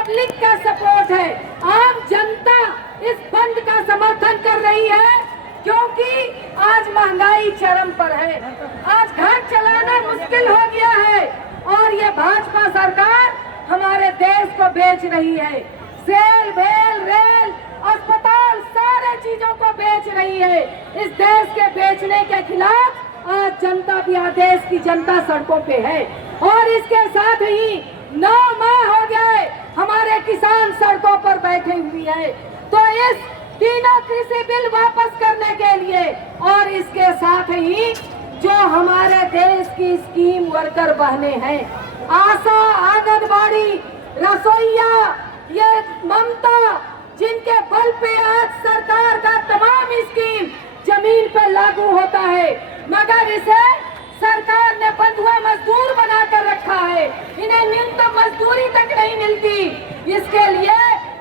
Public का support है, आम जनता इस बंद का समर्थन कर रही है, क्योंकि आज महंगाई चरम पर है, आज घर चलाना मुश्किल हो गया है और ये भाजपा सरकार हमारे देश को बेच रही है। सेल, भेल, रेल, अस्पताल, सारे चीजों को बेच रही है। इस देश के बेचने के खिलाफ आज जनता भी, देश की जनता सड़कों पे है और इसके साथ ही 9 माह हो गए हमारे किसान सड़कों पर बैठे हुए हैं। तो इस तीनों कृषि बिल वापस करने के लिए और इसके साथ ही जो हमारे देश की स्कीम वर्कर बहने हैं, आशा, आंगनबाड़ी, रसोईया, ये ममता, जिनके बल पे आज सरकार का तमाम स्कीम जमीन पे लागू होता है, मगर इसे सरकार ने बंधुआ मजदूर बनाकर रखा है। इन्हें न्यूनतम मजदूरी तक नहीं मिलती। इसके लिए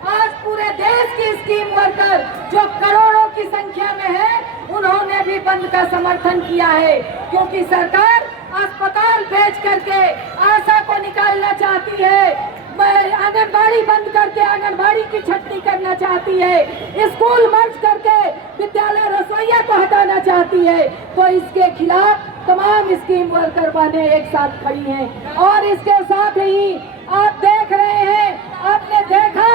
आज पूरे देश की स्कीम वर्कर जो करोड़ों की संख्या में है, उन्होंने भी बंद का समर्थन किया है, क्योंकि सरकार अस्पताल बेच करके आशा को निकालना चाहती है, आंगनबाड़ी बंद करके आंगनबाड़ी की छटनी करना चाहती है, स्कूल मर्ज करके विद्यालय रसोईया को हटाना चाहती है। तो इसके खिलाफ तमाम स्कीम वर्कर बहने एक साथ खड़ी हैं और इसके साथ ही आप देख रहे हैं, आपने देखा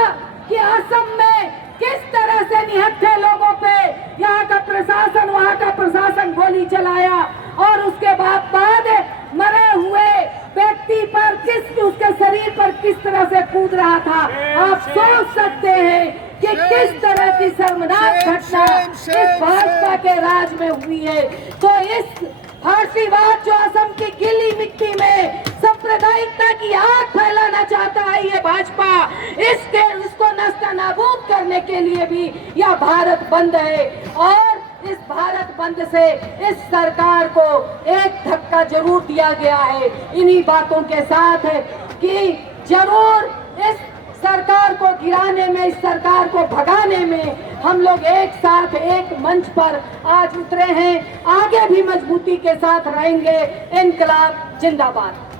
कि असम में किस तरह से निहत्थे लोगों पे यहाँ का प्रशासन, वहाँ का प्रशासन गोली चलाया और उसके बाद मरे हुए व्यक्ति पर उसके शरीर पर किस तरह से कूद रहा था। आप सोच सकते हैं कि किस तरह की शर्मनाक घटना इस भाजपा के राज में हुई है। तो इस फारसीवाद जो असम की गीली मिट्टी में सांप्रदायिकता की आग फैलाना चाहता है ये भाजपा, इसको नष्ट नाबूद करने के लिए भी यह भारत बंद है। और इस भारत बंद से इस सरकार को एक धक्का जरूर दिया गया है, इन्हीं बातों के साथ है कि जरूर इस सरकार को गिराने में, इस सरकार को भगाने में हम लोग एक साथ एक मंच पर आज उतरे हैं, आगे भी मजबूती के साथ रहेंगे। इंकलाब जिंदाबाद।